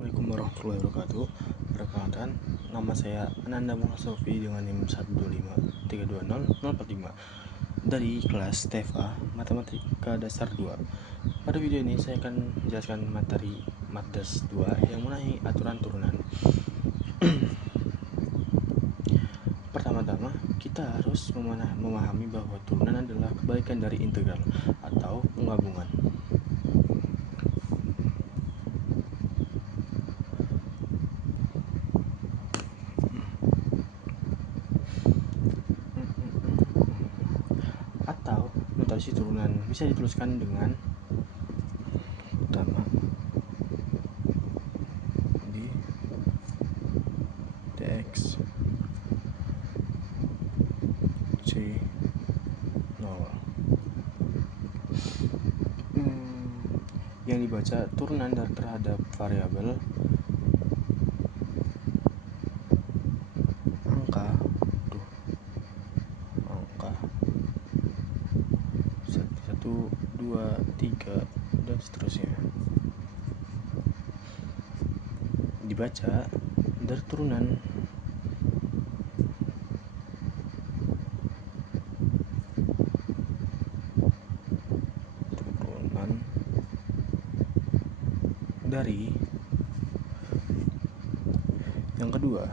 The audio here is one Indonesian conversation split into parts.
Assalamualaikum warahmatullahi wabarakatuh. Perkenalkan, nama saya Ananda Muhasofi dengan NIM 125320045 dari kelas TFA Matematika Dasar 2. Pada video ini saya akan menjelaskan materi Matdas 2 yang mengenai aturan turunan. Pertama-tama, kita harus memahami bahwa turunan adalah kebalikan dari integral atau penggabungan. Atau notasi turunan bisa dituliskan dengan pertama di dx C0 yang dibaca turunan terhadap variabel angka 1, 2, 3 dan seterusnya dibaca dari turunan dari yang kedua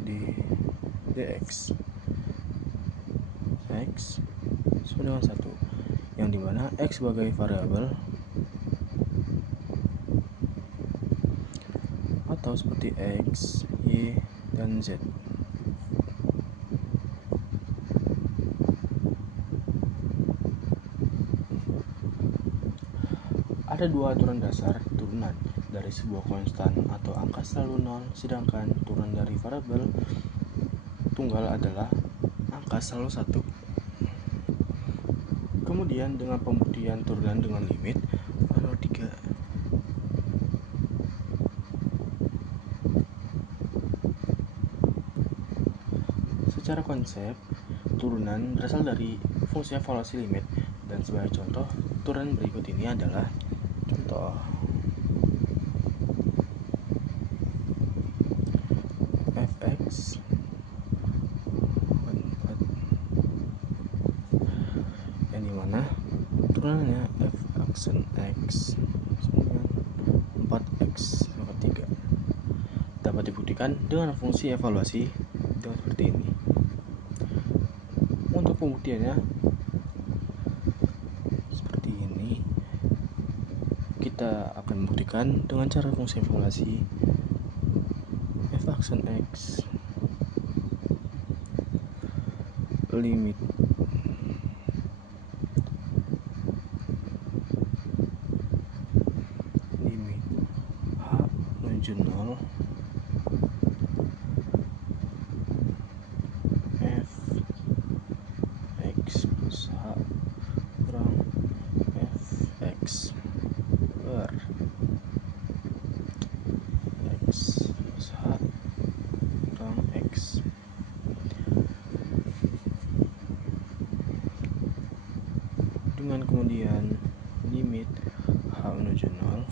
di dx x sama dengan 1, yang dimana x sebagai variabel atau seperti x, y, dan z. Ada dua aturan dasar turunan dari sebuah konstan atau angka selalu nol, sedangkan turunan dari variabel tunggal adalah angka selalu 1. Kemudian dengan pembuktian turunan dengan limit 3. Secara konsep, turunan berasal dari fungsi evaluasi limit, dan sebagai contoh, turunan berikut ini adalah contoh fx yang dimana turunannya f aksen x sama 4x sama 3 dapat dibuktikan dengan fungsi evaluasi dengan seperti ini. Untuk pembuktiannya seperti ini, kita akan membuktikan dengan cara fungsi evaluasi f aksen x limit h menuju 0 f x plus h kurang fx per x plus h kurang x dengan kemudian limit h menuju 0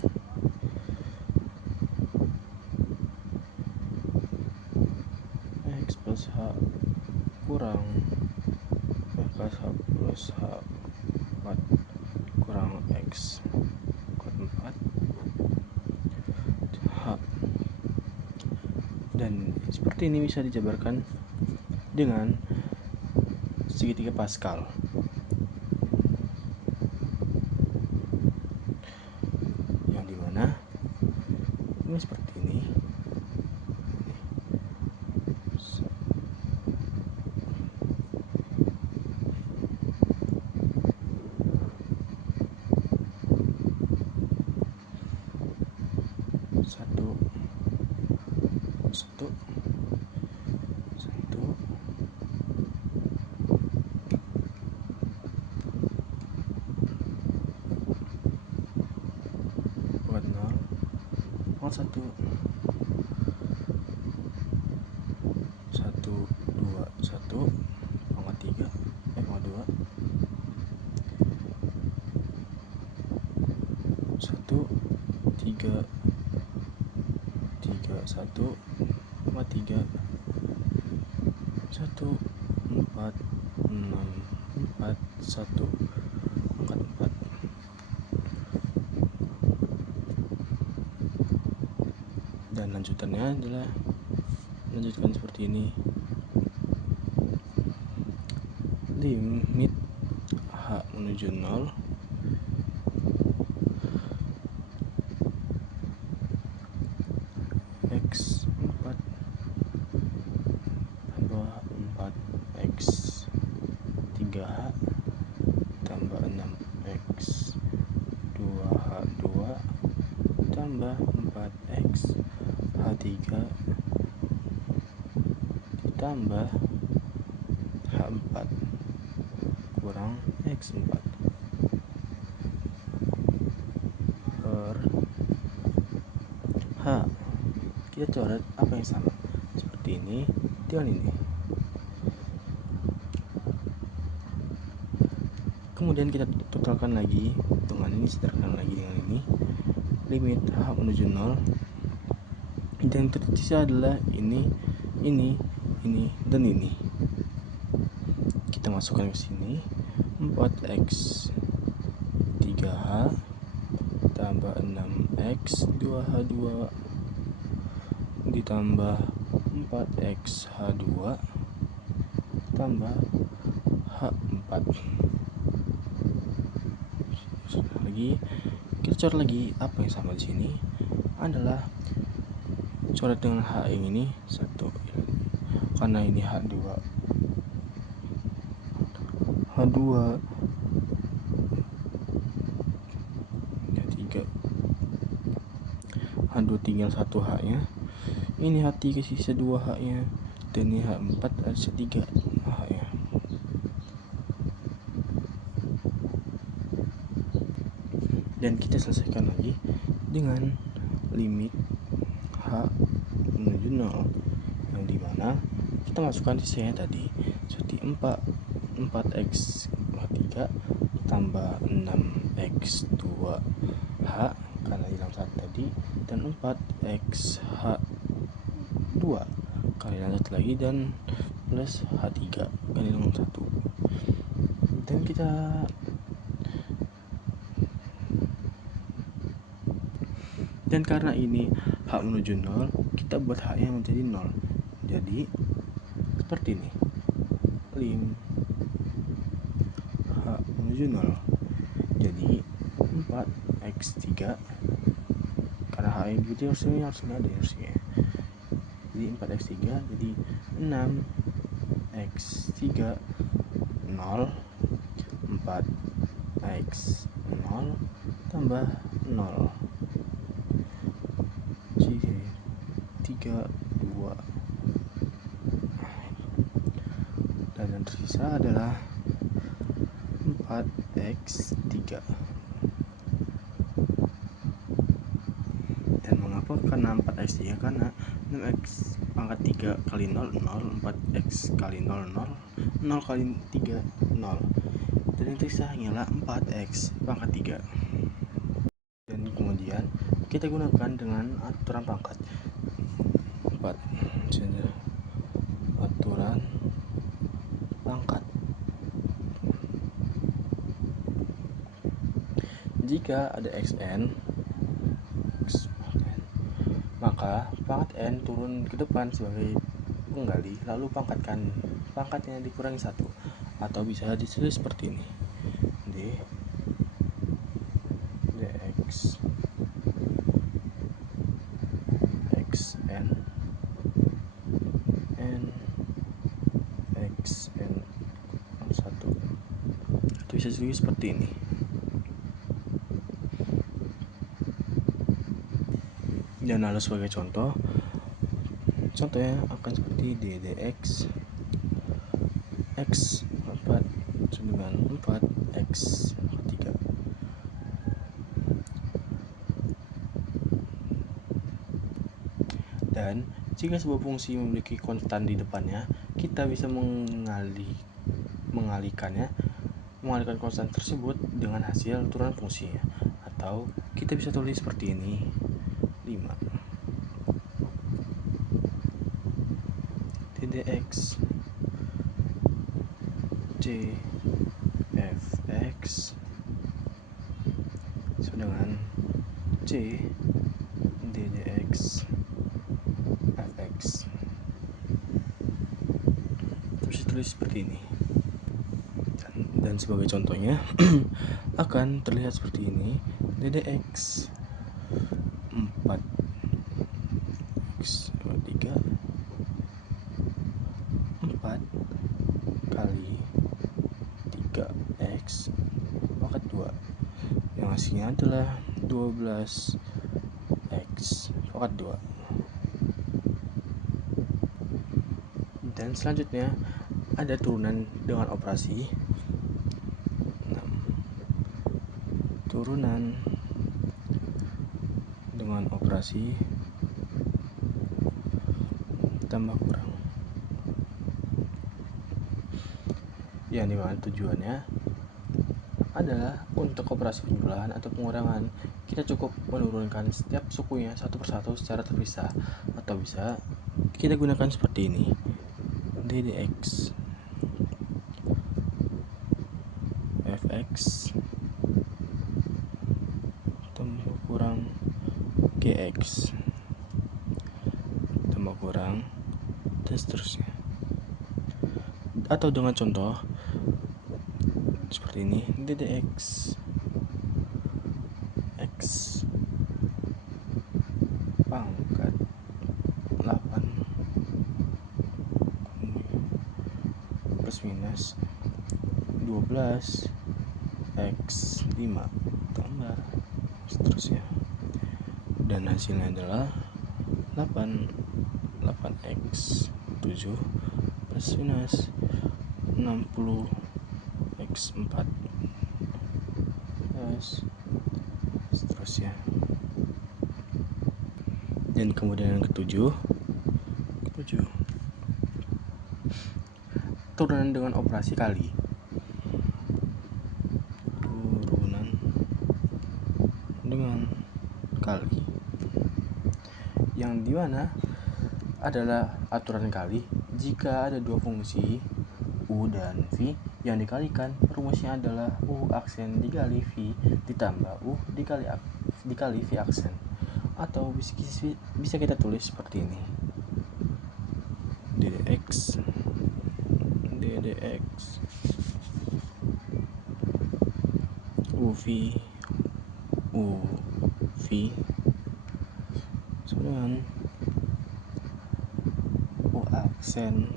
x plus h kurang f plus h plus h 4 kurang x kuadrat 4 h, dan seperti ini bisa dijabarkan dengan segitiga Pascal. Yang dimana ini seperti ini. Satu buat 0 1 1 2 1 pangkat 3 pangkat 2 1 3 1,3 1,4 6 4 angkat 4. Dan lanjutannya adalah lanjutkan seperti ini. Limit H menuju 0 X 4 tambah 4 X 3H tambah 6 X 2H2 tambah 4 X H3 ditambah H4 kurang X4 per H. Kita coret apa yang sama seperti ini dengan ini. Kemudian kita totalkan lagi dengan ini, sederhanakan lagi dengan ini. Limit H menuju 0 dan tersisa adalah ini, dan ini. Kita masukkan ke sini 4X 3H tambah 6X 2H2 ditambah 4X H2 tambah H4. Lagi kita coret lagi apa yang sama di sini adalah coret dengan H yang ini 1 karena ini H2 ya 3 H2 tinggal 1 H nya, ini H3 sisa 2 H nya, dan ini H4 ada 3 H nya. Dan kita selesaikan lagi dengan limit H menuju 0 yang dimana kita masukkan sisanya tadi seperti 4X H3 tambah 6X 2H karena hilang 1 tadi, dan 4X H2 kali hilang 1 lagi, dan plus H3 kali hilang 1. Dan kita karena ini H menuju 0, kita buat H nya menjadi 0. Jadi seperti ini. Lim H menuju 0. Jadi 4X3 karena H yang gitu harusnya ada harusnya. Jadi 4X3 jadi 6X3 0 4X 0 tambah 0 3 2, dan yang tersisa adalah 4X3. Dan mengapa karena 4X3? Karena 6X pangkat 3 kali 0 0, 4X kali 0 0, 0 kali 3 0, dan yang tersisa hanyalah 4X pangkat 3. Dan kemudian kita gunakan dengan aturan pangkat 4 aturan pangkat. Jika ada xn, maka pangkat n turun ke depan sebagai penggali, lalu pangkatnya dikurangi 1, atau bisa ditulis seperti ini, dx xn n xn 1, itu bisa ditulis seperti ini. Dan lalu sebagai contohnya akan seperti ddx x 4 dengan 4x 3. Dan jika sebuah fungsi memiliki konstan di depannya, kita bisa mengalihkan konstan tersebut dengan hasil turunan fungsinya, atau kita bisa tulis seperti ini 5. dx c fx sama dengan c ddx fx. Terus ditulis seperti ini. Dan sebagai contohnya akan terlihat seperti ini. ddx 4x 3 4 kali 3x pangkat 2 yang hasilnya adalah 12x pangkat 2. Dan selanjutnya ada turunan dengan operasi 6. Turunan dengan operasi tambah kurang, yang dimana tujuannya adalah untuk operasi penjumlahan atau pengurangan kita cukup menurunkan setiap sukunya satu persatu secara terpisah, atau bisa kita gunakan seperti ini, ddx fx tambah kurang gx tambah kurang dan seterusnya. Atau dengan contoh seperti ini, ddx x pangkat 8 plus minus 12 x 5 tambah seterusnya, dan hasilnya adalah 8x 7 plus minus 60 x 4 plus seterusnya. Dan kemudian yang ketujuh, turunan dengan operasi kali. Turunan dengan kali, yang dimana adalah aturan kali jika ada dua fungsi u dan v yang dikalikan, rumusnya adalah u aksen dikali v ditambah u dikali v aksen, atau bisa kita tulis seperti ini, ddx uv sama dengan u aksen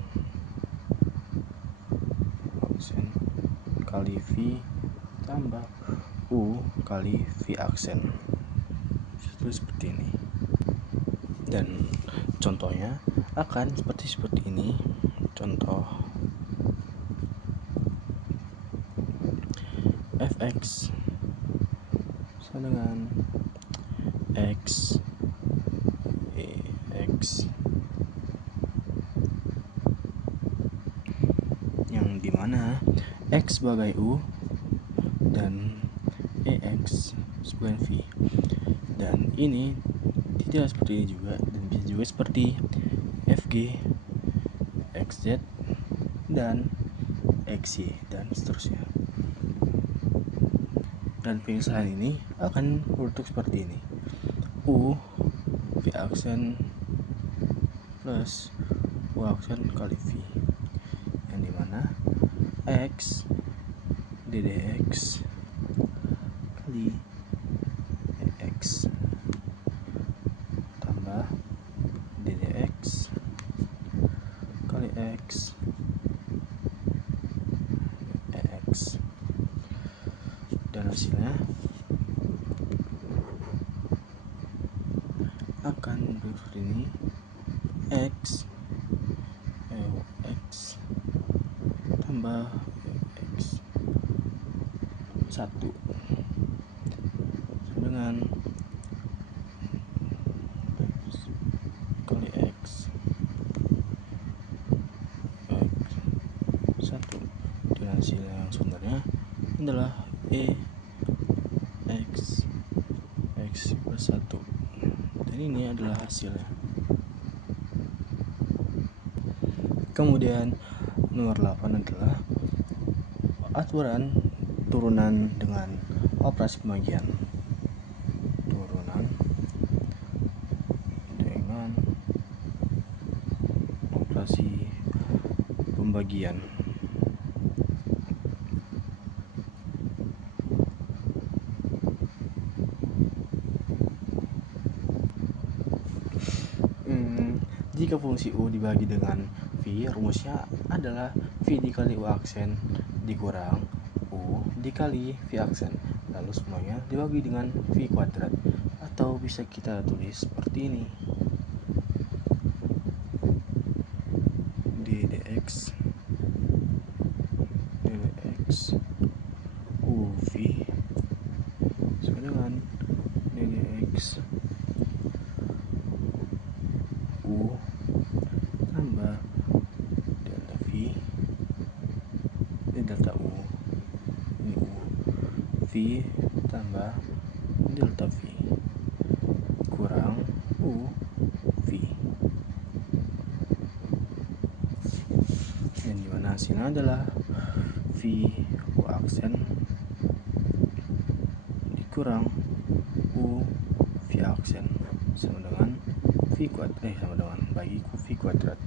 kali v tambah u kali v aksen, seperti ini. Dan contohnya akan seperti ini. Contoh fx sama dengan x yang dimana x sebagai u dan ex sebagai v, dan ini tidak seperti ini juga, dan bisa juga seperti fg xz dan xy dan seterusnya. Dan pemisahan ini akan berbentuk seperti ini, u v aksen plus u aksen kali v, yang dimana x ddx kali ex tambah ddx kali x ex, dan hasilnya akan seperti ini, x tambah x 1 dengan x kali x 1, dan hasil yang sebenarnya adalah x plus 1, dan ini adalah hasilnya. Kemudian nomor 8 adalah aturan turunan dengan operasi pembagian. Turunan dengan operasi pembagian. Jika fungsi U dibagi dengan V, rumusnya adalah V dikali U aksen dikurang U dikali V aksen, lalu semuanya dibagi dengan V kuadrat, atau bisa kita tulis seperti ini: ddx UV sama dengan ddx U tambah delta V, ini delta U, ini U, V tambah delta V kurang U V, yang dimana hasilnya adalah V U aksen dikurang U V aksen sama dengan V kuadrat sama dengan bagi V kuadrat.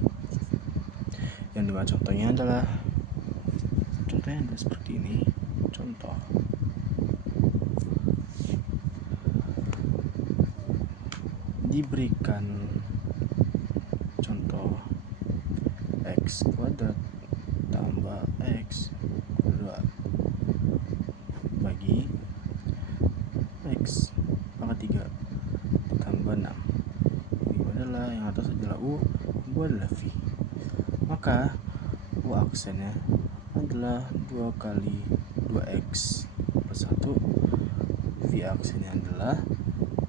Yang dimana contohnya adalah seperti ini. Contoh diberikan contoh x kuadrat tambah x kuadrat bagi x pangkat 3 ditambah 6. Ini adalah yang atas adalah U, adalah V. Maka U aksennya adalah 2 kali 2x plus 1. V aksennya adalah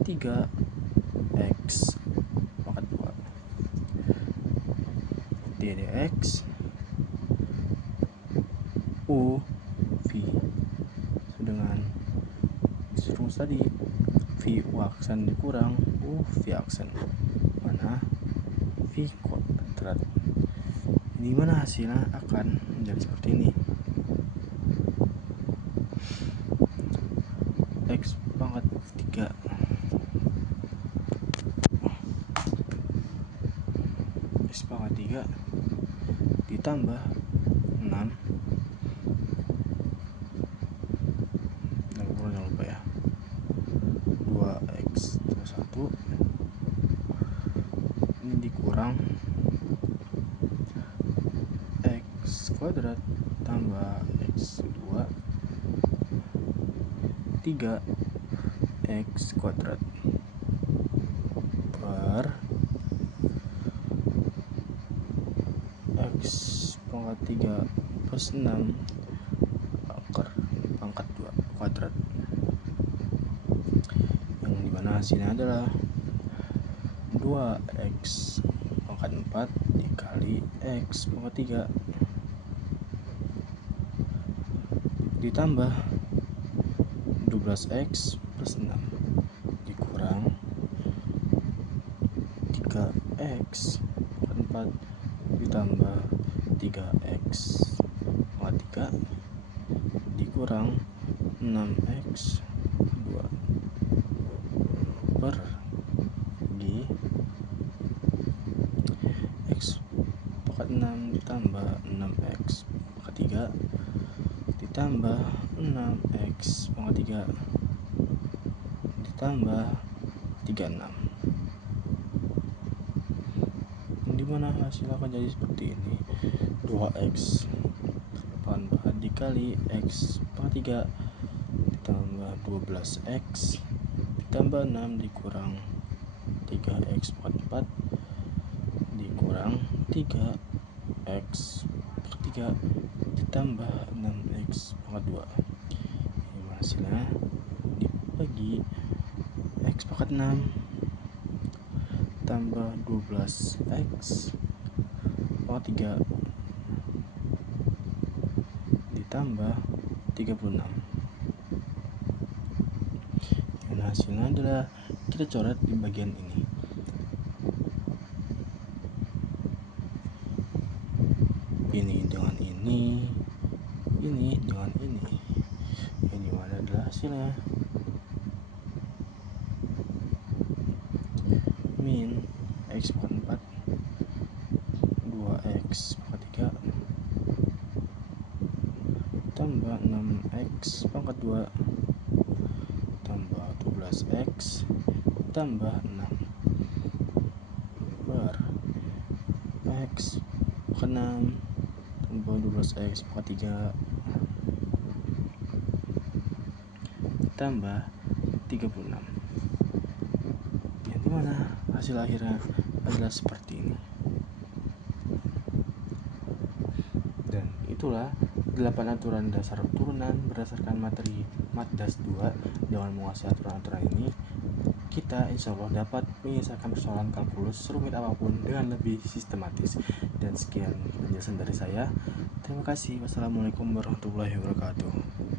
3x pangkat 2 ddx U V dengan rumus tadi V U aksen dikurang U V aksen, mana V kuadrat, di mana hasilnya akan menjadi seperti ini: x pangkat 3 ditambah 6, jangan lupa ya, 2x plus 1 ini dikurang x kuadrat tambah x 2 3x kuadrat per x pangkat 3 plus 6 akar pangkat 2 kuadrat, yang dimana hasilnya adalah 2x pangkat 4 dikali x pangkat 3 ditambah 12x plus 6 dikurang 3x pangkat 4 ditambah 3x pangkat 3 dikurang 6x 2 per di x pangkat 6 ditambah 6x pangkat 3 ditambah 6x pangkat 3 ditambah 36, dimana hasil akan jadi seperti ini: 2x dikali x pangkat 3 ditambah 12x ditambah 6 dikurang 3x pangkat 4 dikurang 3x pangkat 3 ditambah 6x pangkat 2. Ini hasilnya dibagi x pangkat 6 tambah 12x pangkat 3 ditambah 36. Dan hasilnya adalah kita coret di bagian ini. ini dengan ini dengan ini adalah hasilnya. Min x pangkat 4 2x pangkat 3 tambah 6x pangkat 2 tambah 12x tambah 6 bar x pangkat 6 tambah 12x pangkat 3 tambah 36, yang dimana hasil akhirnya adalah seperti ini. Dan itulah 8 aturan dasar turunan berdasarkan materi Matdas 2. Dengan menguasai aturan-aturan ini, kita insya Allah dapat menyelesaikan persoalan kalkulus serumit apapun dengan lebih sistematis. Dan sekian penjelasan dari saya. Terima kasih. Wassalamualaikum warahmatullahi wabarakatuh.